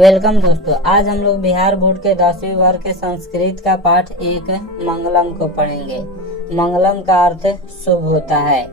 Welcome दोस्तों, आज हम लोग बिहार बोर्ड के 10वीं वर्ग के संस्कृत का पाठ 1 मंगलम को पढ़ेंगे। मंगलम का अर्थ शुभ होता है।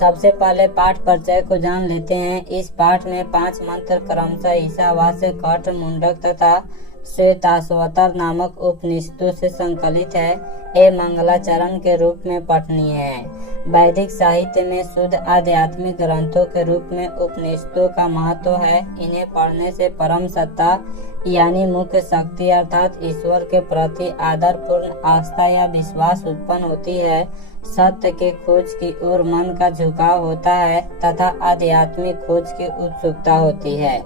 सबसे पहले पाठ परिचय को जान लेते हैं। इस पाठ में 5 मंत्र क्रमशः ईशावास्य, कठ, मुंडक तथा श्वेताश्वतर नामक उपनिषदों से संकलित है। ये मंगलाचरण के रूप में पठनीय है। वैदिक साहित्य में शुद्ध आध्यात्मिक ग्रंथों के रूप में उपनिषदों का महत्व है। इन्हें पढ़ने से परम सत्ता यानी मुख्य शक्ति अर्थात ईश्वर के प्रति आदर पूर्ण आस्था या विश्वास उत्पन्न होती है। सत्य के खोज की ओर मन का झुकाव होता है तथा आध्यात्मिक खोज की उत्सुकता होती है।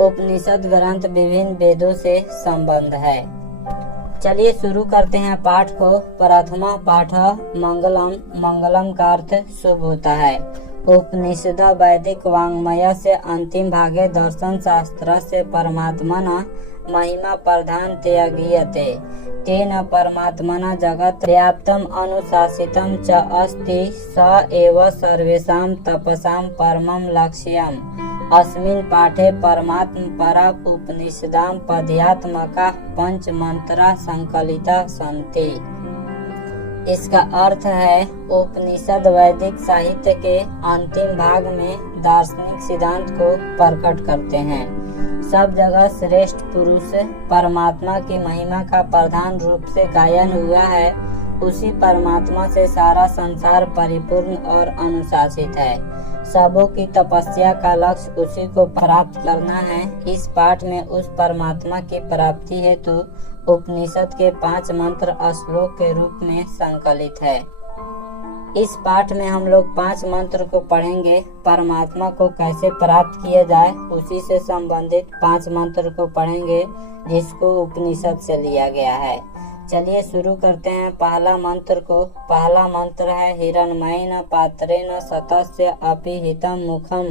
उपनिषद ग्रंथ विभिन्न वेदों से संबंध है। चलिए शुरू करते हैं पाठ को। प्रथमा पाठ मंगलम। मंगलम का अर्थ शुभ होता है। उपनिषद वैदिक वाङ्मय से अंतिम भागे दर्शन शास्त्र से परमात्मना महिमा प्रधान त्यागीयते तेन परमात्मना जगत् व्याप्तम अनुशासितम च अस्ति स एव सर्वेषां तपसां परमं लक्ष्यम्। अस्मिन् पाठे परमात्म परा उपनिषदां पद्यात्मका पंच मंत्रा संकलिता सन्ति। इसका अर्थ है उपनिषद वैदिक साहित्य के अंतिम भाग में दार्शनिक सिद्धांत को प्रकट करते हैं। सब जगह श्रेष्ठ पुरुष परमात्मा की महिमा का प्रधान रूप से गायन हुआ है। उसी परमात्मा से सारा संसार परिपूर्ण और अनुशासित है। सबों की तपस्या का लक्ष्य उसी को प्राप्त करना है। इस पाठ में उस परमात्मा की प्राप्ति हेतु उपनिषद के 5 मंत्र श्लोक के रूप में संकलित है। इस पाठ में हम लोग 5 मंत्र को पढ़ेंगे। परमात्मा को कैसे प्राप्त किया जाए उसी से संबंधित 5 मंत्र को पढ़ेंगे जिसको उपनिषद से लिया गया है। चलिए शुरू करते हैं पहला मंत्र को। पहला मंत्र है हिरण्मयेन पात्रेण सतस्य अपि हितं मुखम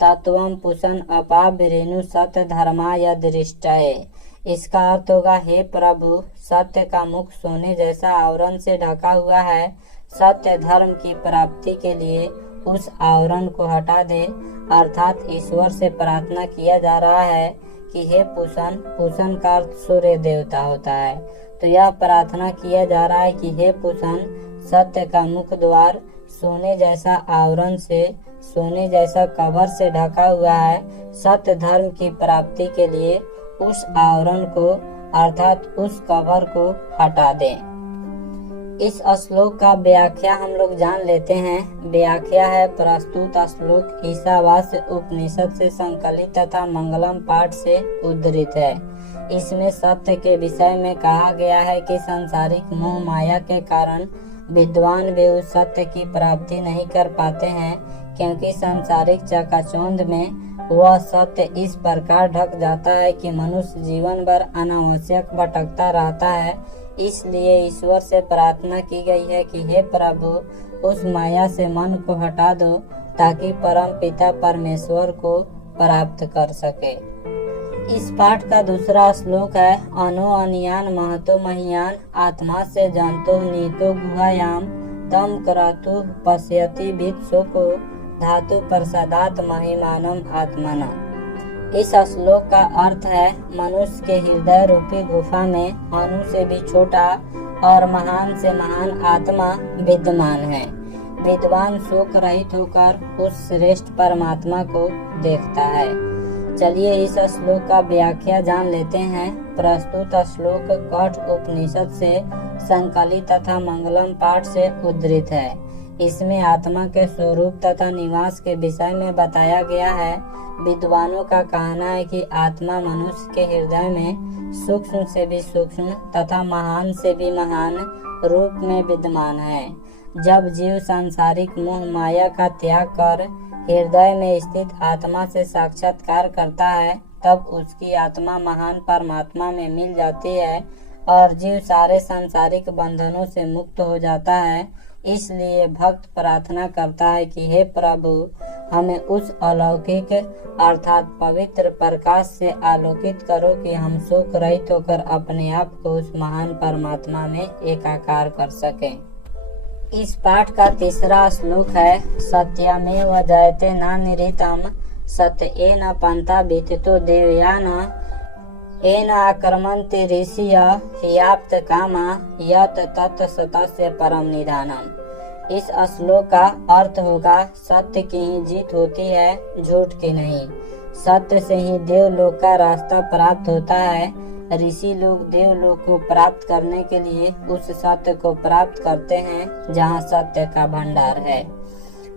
तत्वं पुषन् अपावरेणु सत्य धर्माय दृष्टये। इसका अर्थ होगा, हे प्रभु, सत्य का मुख सोने जैसा आवरण से ढका हुआ है। सत्य धर्म की प्राप्ति के लिए उस आवरण को हटा दे। अर्थात ईश्वर से प्रार्थना किया जा रहा है कि हे पुषण। पुषण का अर्थ सूर्य देवता होता है। तो यह प्रार्थना किया जा रहा है कि हे पुषण, सत्य का मुख द्वार सोने जैसा आवरण से, सोने जैसा कवर से ढका हुआ है। सत्य धर्म की प्राप्ति के लिए उस आवरण को अर्थात उस कवर को हटा दें। इस श्लोक का व्याख्या हम लोग जान लेते हैं। व्याख्या है, प्रस्तुत श्लोक ईशावास्य उपनिषद से संकलित तथा मंगलम पाठ से उद्धृत है। इसमें सत्य के विषय में कहा गया है कि सांसारिक मोह माया के कारण विद्वान भी उस सत्य की प्राप्ति नहीं कर पाते हैं, क्योंकि सांसारिक चकाचौंध में वह सत्य इस प्रकार ढक जाता है कि मनुष्य जीवन भर अनावश्यक भटकता रहता है। इसलिए ईश्वर से प्रार्थना की गई है कि हे प्रभु, उस माया से मन को हटा दो ताकि परम पिता परमेश्वर को प्राप्त कर सके। इस पाठ का दूसरा श्लोक है, अनो अनियान महतो मह्यान आत्मा से जंतो नीतो गुहायाम तम क्रतु पश्यति भिक्षुको धातु प्रसादात महिमानम आत्मना। इस श्लोक का अर्थ है, मनुष्य के हृदय रूपी गुफा में अणु से भी छोटा और महान से महान आत्मा विद्यमान है। विद्वान शोक रहित होकर उस श्रेष्ठ परमात्मा को देखता है। चलिए इस श्लोक का व्याख्या जान लेते हैं। प्रस्तुत श्लोक कठ उपनिषद से संकलित तथा मंगलम पाठ से उद्धृत है। इसमें आत्मा के स्वरूप तथा निवास के विषय में बताया गया है। विद्वानों का कहना है कि आत्मा मनुष्य के हृदय में सूक्ष्म से भी सूक्ष्म तथा महान से भी महान रूप में विद्यमान है। जब जीव सांसारिक मोह माया का त्याग कर हृदय में स्थित आत्मा से साक्षात्कार करता है, तब उसकी आत्मा महान परमात्मा में मिल जाती है और जीव सारे सांसारिक बंधनों से मुक्त हो जाता है। इसलिए भक्त प्रार्थना करता है कि हे प्रभु, हमें उस अलौकिक अर्थात पवित्र प्रकाश से आलोकित करो कि हम शोक रहित होकर अपने आप को उस महान परमात्मा में एकाकार कर सकें। इस पाठ का तीसरा श्लोक है, सत्यमेव जयते न निरितम सत्य एन पंथा विदितो देवयान एन आक्रमन्ति ऋषिय ह्याप्त कामा यत् तत् सतस्य परम निधानम। इस श्लोक का अर्थ होगा, सत्य की ही जीत होती है, झूठ की नहीं। सत्य से ही देवलोक का रास्ता प्राप्त होता है। ऋषि लोग देवलोक को प्राप्त करने के लिए उस सत्य को प्राप्त करते हैं जहाँ सत्य का भंडार है।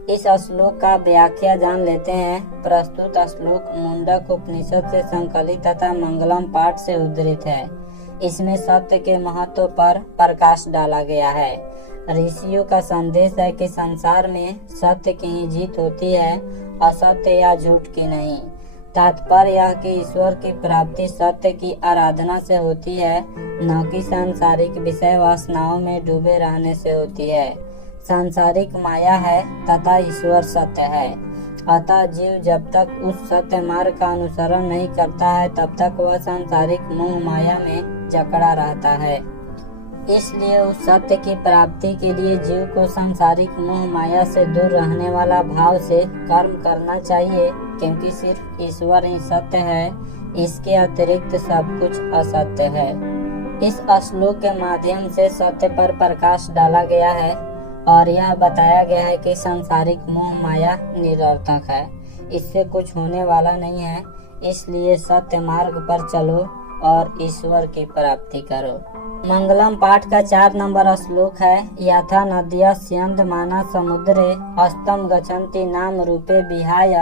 इस श्लोक का व्याख्या जान लेते हैं। प्रस्तुत श्लोक मुंडक उपनिषद से संकलित तथा मंगलम पाठ से उद्धृत है। इसमें सत्य के महत्व पर प्रकाश डाला गया है। ऋषियों का संदेश है कि संसार में सत्य की ही जीत होती है, असत्य या झूठ की नहीं। तात्पर्य यह कि ईश्वर की प्राप्ति सत्य की आराधना से होती है, न कि सांसारिक विषय वासनाओं में डूबे रहने से होती है। सांसारिक माया है तथा ईश्वर सत्य है। अतः जीव जब तक उस सत्य मार्ग का अनुसरण नहीं करता है तब तक वह सांसारिक मोह माया में जकड़ा रहता है। इसलिए उस सत्य की प्राप्ति के लिए जीव को सांसारिक मोह माया से दूर रहने वाला भाव से कर्म करना चाहिए, क्योंकि सिर्फ ईश्वर ही सत्य है, इसके अतिरिक्त सब कुछ असत्य है। इस श्लोक के माध्यम से सत्य पर प्रकाश डाला गया है और यह बताया गया है कि सांसारिक मोह माया निरर्थक है, इससे कुछ होने वाला नहीं है। इसलिए सत्य मार्ग पर चलो और ईश्वर की प्राप्ति करो। मंगलम पाठ का 4 नंबर श्लोक है, यथा नद्या स्यन्दमाना समुद्रे अस्तम गच्छन्ति नाम रूपे विहाय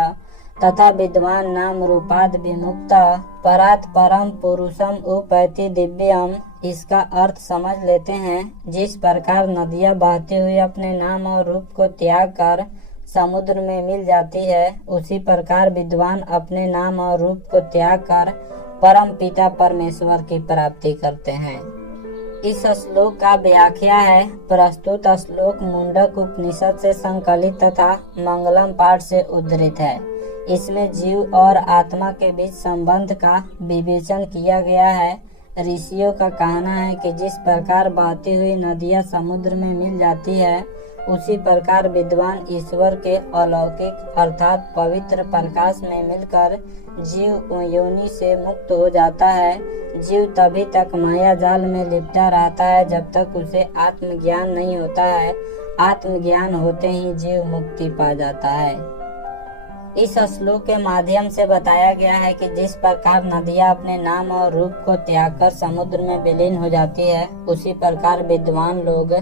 तथा विद्वान नाम रूपाद विमुक्ता परात परम पुरुषम उपैति दिव्यम। इसका अर्थ समझ लेते हैं। जिस प्रकार नदियाँ बहती हुई अपने नाम और रूप को त्याग कर समुद्र में मिल जाती है, उसी प्रकार विद्वान अपने नाम और रूप को त्याग कर परम पिता परमेश्वर की प्राप्ति करते हैं। इस श्लोक का व्याख्या है। प्रस्तुत श्लोक मुंडक उपनिषद से संकलित तथा मंगलम पाठ से उद्धृत है। इसमें जीव और आत्मा के बीच संबंध का विवेचन किया गया है। ऋषियों का कहना है कि जिस प्रकार बहती हुई नदियाँ समुद्र में मिल जाती है, उसी प्रकार विद्वान ईश्वर के अलौकिक अर्थात पवित्र प्रकाश में मिलकर जीव योनि से मुक्त हो जाता है। जीव तभी तक माया जाल में लिपटा रहता है जब तक उसे आत्मज्ञान नहीं होता है। आत्मज्ञान होते ही जीव मुक्ति पा जाता है। इस श्लोक के माध्यम से बताया गया है कि जिस प्रकार नदियाँ अपने नाम और रूप को त्याग कर समुद्र में विलीन हो जाती है, उसी प्रकार विद्वान लोग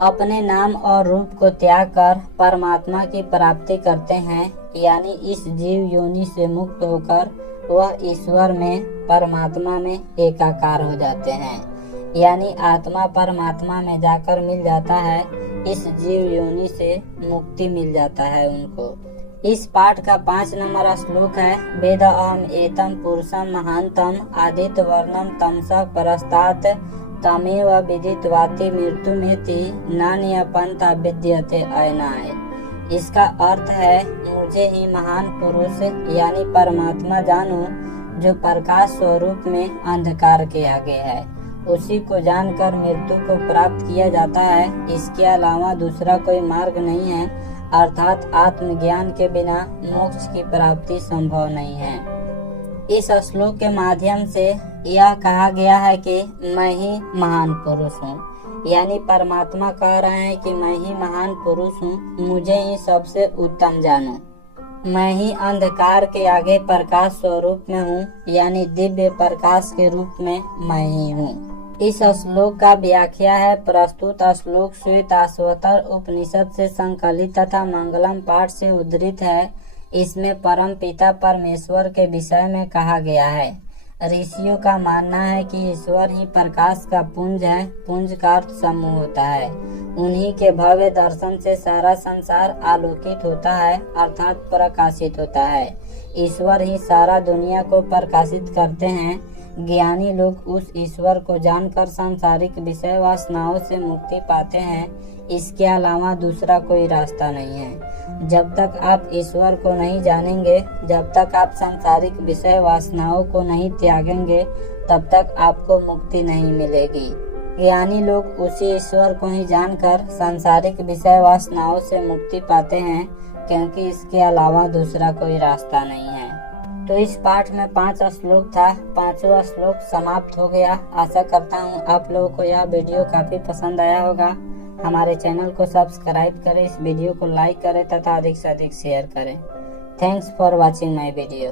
अपने नाम और रूप को त्याग कर परमात्मा की प्राप्ति करते हैं। यानी इस जीव योनि से मुक्त होकर वह ईश्वर में परमात्मा में एकाकार हो जाते हैं। यानी आत्मा परमात्मा में जाकर मिल जाता है। इस जीव योनि से मुक्ति मिल जाता है उनको। इस पाठ का 5 नंबर श्लोक है, वेद अहम एतम पुरुषम महांतम आदित्य वर्णम तमसा परस्तात तमेव विदित्वाति मृत्युमेति नान्य पंथा विद्यते अयनाय। इसका अर्थ है, मुझे ही महान पुरुष यानी परमात्मा जानो जो प्रकाश स्वरूप में अंधकार के आगे है। उसी को जानकर मृत्यु को प्राप्त किया जाता है। इसके अलावा दूसरा कोई मार्ग नहीं है, अर्थात आत्मज्ञान के बिना मोक्ष की प्राप्ति संभव नहीं है। इस श्लोक के माध्यम से यह कहा गया है कि मैं ही महान पुरुष हूँ। यानी परमात्मा कह रहे हैं कि मैं ही महान पुरुष हूँ, मुझे ही सबसे उत्तम जानो। मैं ही अंधकार के आगे प्रकाश स्वरूप में हूँ, यानी दिव्य प्रकाश के रूप में मैं ही हूँ। इस श्लोक का व्याख्या है। प्रस्तुत श्लोक श्वेताश्वतर उपनिषद से संकलित तथा मंगलम पाठ से उद्धृत है। इसमें परम पिता परमेश्वर के विषय में कहा गया है। ऋषियों का मानना है कि ईश्वर ही प्रकाश का पुंज है। पुंज का अर्थ समूह होता है। उन्हीं के भव्य दर्शन से सारा संसार आलोकित होता है, अर्थात प्रकाशित होता है। ईश्वर ही सारा दुनिया को प्रकाशित करते हैं। ज्ञानी लोग उस ईश्वर को जानकर सांसारिक विषय वासनाओं से मुक्ति पाते हैं। इसके अलावा दूसरा कोई रास्ता नहीं है। जब तक आप ईश्वर को नहीं जानेंगे, जब तक आप सांसारिक विषय वासनाओं को नहीं त्यागेंगे, तब तक आपको मुक्ति नहीं मिलेगी। ज्ञानी लोग उसी ईश्वर को ही जानकर सांसारिक विषय वासनाओं से मुक्ति पाते हैं, क्योंकि इसके अलावा दूसरा कोई रास्ता नहीं है। तो इस पाठ में 5 श्लोक था, 5वां श्लोक समाप्त हो गया। आशा करता हूँ आप लोगों को यह वीडियो काफी पसंद आया होगा। हमारे चैनल को सब्सक्राइब करें, इस वीडियो को लाइक करें तथा अधिक से अधिक शेयर करें। Thanks for watching my video.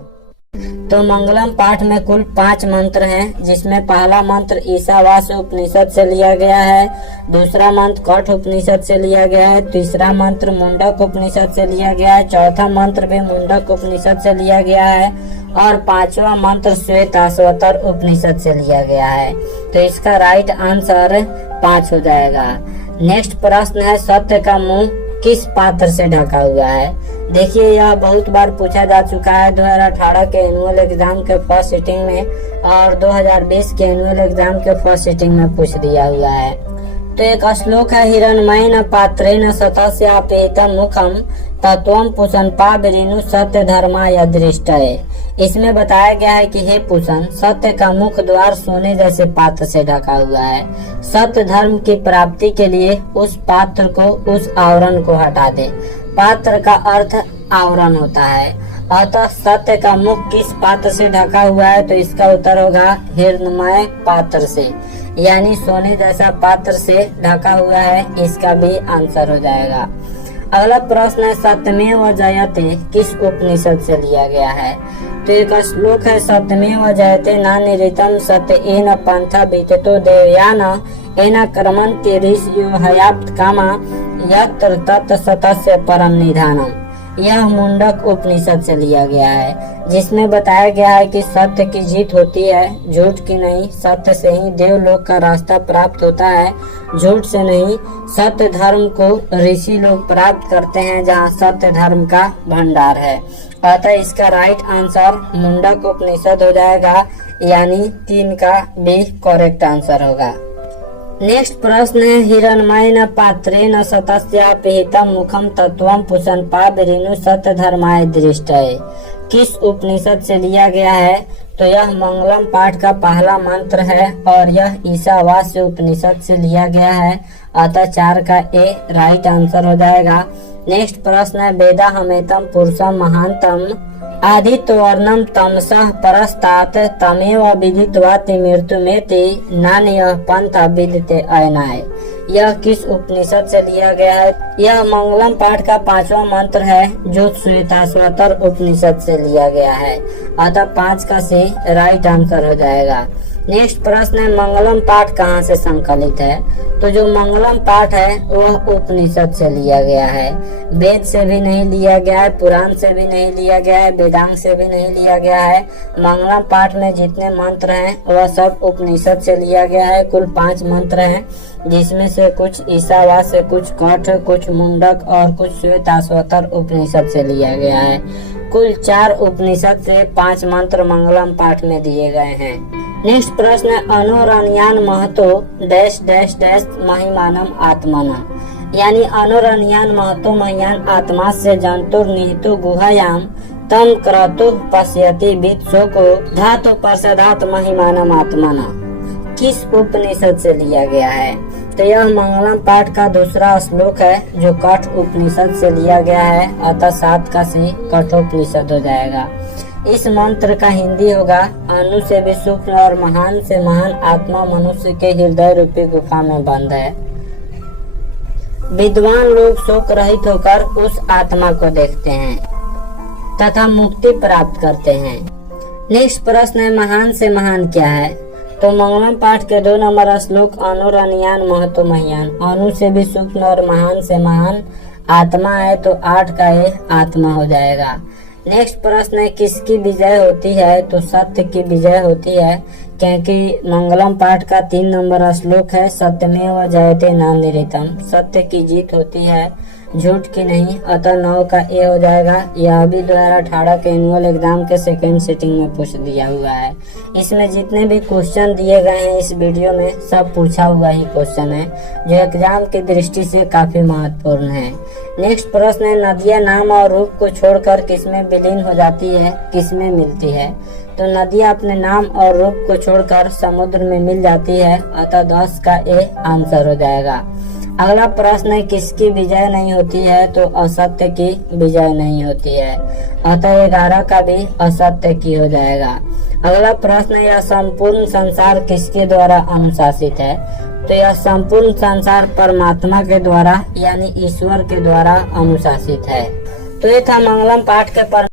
तो मंगलम पाठ में कुल 5 मंत्र हैं, जिसमें पहला मंत्र ईशावास्य उपनिषद से लिया गया है, दूसरा मंत्र कठ उपनिषद से लिया गया है, तीसरा मंत्र मुंडक उपनिषद से लिया गया है, चौथा मंत्र भी मुंडक उपनिषद से लिया गया है और 5वां मंत्र श्वेताश्वतर उपनिषद से लिया गया है। तो इसका राइट आंसर 5 हो जाएगा। नेक्स्ट प्रश्न है, सत्य का मुंह किस पात्र से ढका हुआ है? देखिए, यह बहुत बार पूछा जा चुका है 2018 के एनुअल एग्जाम के फर्स्ट सिटिंग में और 2020 के एनुअल एग्जाम के फर्स्ट सिटिंग में पूछ दिया हुआ है। तो एक श्लोक है, हिरण्मयेन पात्रेण सतस्य अपेहितं मुखं तत्वं पूषणपावृणु सत्य धर्माय दृष्टये। इसमें बताया गया है कि हे पूषण, सत्य का मुख द्वार सोने जैसे पात्र से ढका हुआ है। सत्य धर्म की प्राप्ति के लिए उस पात्र को, उस आवरण को हटा दे। पात्र का अर्थ आवरण होता है। अतः सत्य का मुख किस पात्र से ढका हुआ है? तो इसका उत्तर होगा हिरण्मय पात्र से, यानी सोने जैसा पात्र से ढका हुआ है। इसका भी आंसर हो जाएगा। अगला प्रश्न है, सत्यमेव जयते किस उपनिषद से लिया गया है? तो एक श्लोक है, सत्यमेव जयते नानिरितं सत्येन पंथा विततो देवयान एना कर्मन्ति ऋषयो हयाप्त कामा यत्र तत् सतस्य परम निधानम। यह मुंडक उपनिषद से लिया गया है, जिसमें बताया गया है कि सत्य की जीत होती है, झूठ की नहीं। सत्य से ही देवलोक का रास्ता प्राप्त होता है, झूठ से नहीं। सत्य धर्म को ऋषि लोग प्राप्त करते हैं, जहाँ सत्य धर्म का भंडार है। अतः इसका राइट आंसर मुंडक उपनिषद हो जाएगा, यानी 3 का भी करेक्ट आंसर होगा। नेक्स्ट प्रश्न है, हिरण्मयेन पात्रेण सतस्यापेहितं मुखं तत्वं पूषणपावृणु सत्य धर्माय दृष्टये किस उपनिषद से लिया गया है? तो यह मंगलम पाठ का पहला मंत्र है और यह ईशावास्य उपनिषद से लिया गया है। अतः 4 का ए राइट आंसर हो जाएगा। नेक्स्ट प्रश्न है, वेदा हमेतम पुरुषम महानतम आदित्यवर्णम तमसः परस्तात् तमेव विदित्वाति मृत्युमेति नान्यः पंथा विदिते अयनाय। यह किस उपनिषद से लिया गया है? यह मंगलम पाठ का 5वां मंत्र है, जो श्वेताश्वतर उपनिषद से लिया गया है। अतः 5 का से राइट आंसर हो जाएगा। नेक्स्ट प्रश्न है, मंगलम पाठ कहाँ से संकलित है? तो जो मंगलम पाठ है वह उपनिषद से लिया गया है। वेद से भी नहीं लिया गया है, पुराण से भी नहीं लिया गया है, वेदांग से भी नहीं लिया गया है। मंगलम पाठ में जितने मंत्र हैं वह सब उपनिषद से लिया गया है। कुल 5 मंत्र हैं, जिसमें से कुछ ईशावास्य, कुछ कठ, कुछ मुंडक और कुछ श्वेताश्वतर उपनिषद से लिया गया है। कुल 4 उपनिषद से 5 मंत्र मंगलम पाठ में दिए गए हैं। नेक्स्ट प्रश्न है, अनुरण्यन महतो डैश डैश डैश महिमानम आत्मना। यानी अनुरण्यन महतो महियान आत्मा से जंतुर निहितो गुहायाम तम क्रतु पश्यति वित्सो को धातु प्रसादात महिमानम आत्मना किस उपनिषद से लिया गया है? तो यह मंगलम पाठ का दूसरा श्लोक है, जो कठ उपनिषद से लिया गया है। अतः 7 का सी कठोपनिषद हो जाएगा। इस मंत्र का हिंदी होगा, अणु से भी सूक्ष्म और महान से महान आत्मा मनुष्य के हृदय रूपी गुफा में बंद है। विद्वान लोग शोक रहित होकर उस आत्मा को देखते हैं तथा मुक्ति प्राप्त करते हैं। नेक्स्ट प्रश्न है, महान से महान क्या है? तो मंगलम पाठ के 2 नंबर श्लोक, अनुरण्यन महतो महियान, अणु से भी सूक्ष्म और महान से महान आत्मा है। तो 8 का ये आत्मा हो जाएगा। नेक्स्ट प्रश्न है, किसकी विजय होती है? तो सत्य की विजय होती है, क्योंकि मंगलम पाठ का 3 नंबर श्लोक है, सत्यमेव जयते नानिरितं, सत्य की जीत होती है, झूठ की नहीं। अतः 9 का ए हो जाएगा। यह भी 2018 के एनुअल एग्जाम के सेकेंड सिटिंग में पूछ दिया हुआ है। इसमें जितने भी क्वेश्चन दिए गए हैं इस वीडियो में, सब पूछा हुआ ही क्वेश्चन है, जो एग्जाम की दृष्टि से काफी महत्वपूर्ण है। नेक्स्ट प्रश्न है, नदियाँ नाम और रूप को छोड़कर किसमें विलीन हो जाती है, किसमें मिलती है? तो नदियाँ अपने नाम और रूप को छोड़कर समुद्र में मिल जाती है। अतः 10 का ए आंसर हो जाएगा। अगला प्रश्न है, किसकी विजय नहीं होती है? तो असत्य की विजय नहीं होती है, अतः 11 का भी असत्य की हो जाएगा। अगला प्रश्न है, यह संपूर्ण संसार किसके द्वारा अनुशासित है? तो यह संपूर्ण संसार परमात्मा के द्वारा यानी ईश्वर के द्वारा अनुशासित है। तो ये था मंगलम पाठ के